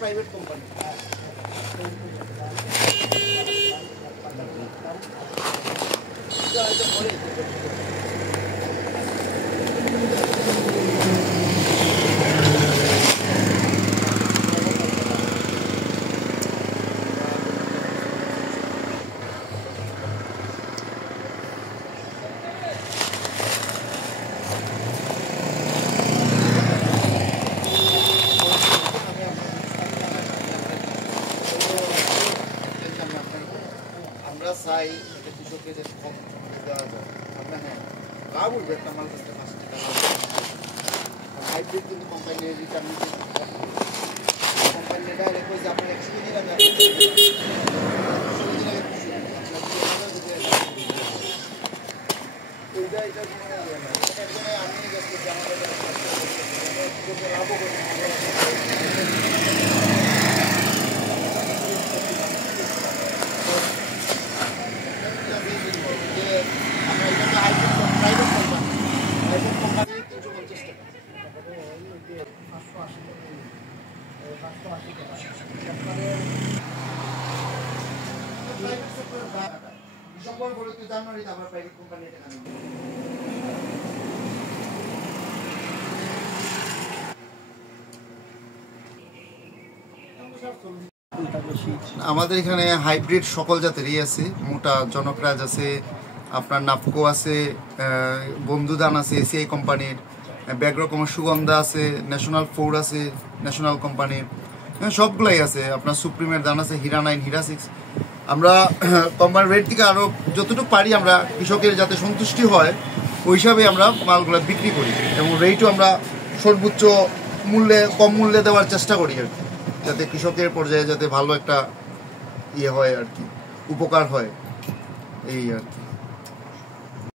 private company চাই কৃষককে যে কম দেওয়া যায় আপনার হ্যাঁ লাভ উঠবে একটা মাল কাছে 5 টাকা হাইব্রিড কিন্তু কোম্পানি রিটার্ন কোম্পানি ডাইরেক্ট কই যে আপনার 100 কেজি লাগা 100 কেজি লাগা এইটা এটা কোনো না এটা জন্য আমি গেছি আমাদের লাভও করতে আমাদের এখানে হাইব্রিড সকল জাতেরই আছে মোটা জনকরাজ আছে আপনার নাফকো আছে বন্ধুদান আছে এসিআই কোম্পানির ব্যাগ রকমের সুগন্ধা আছে ন্যাশনাল 4 আছে ন্যাশনাল কোম্পানির সবগুলাই আছে আপনার সুপ্রিমের দান আছে হীরা 9 হীরা 6 আমরা কোম্পানির রেট থেকে আরো যতটুকু পারি আমরা কৃষকের যাতে সন্তুষ্টি হয় ওই হিসাবে আমরা মালগুলো বিক্রি করি এবং রেটও আমরা সর্বোচ্চ মূল্যে কম মূল্যে দেওয়ার চেষ্টা করি আর কি যাতে কৃষকের পর্যায়ে যাতে ভালো একটা ইয়ে হয় আর কি উপকার হয় এই আর কি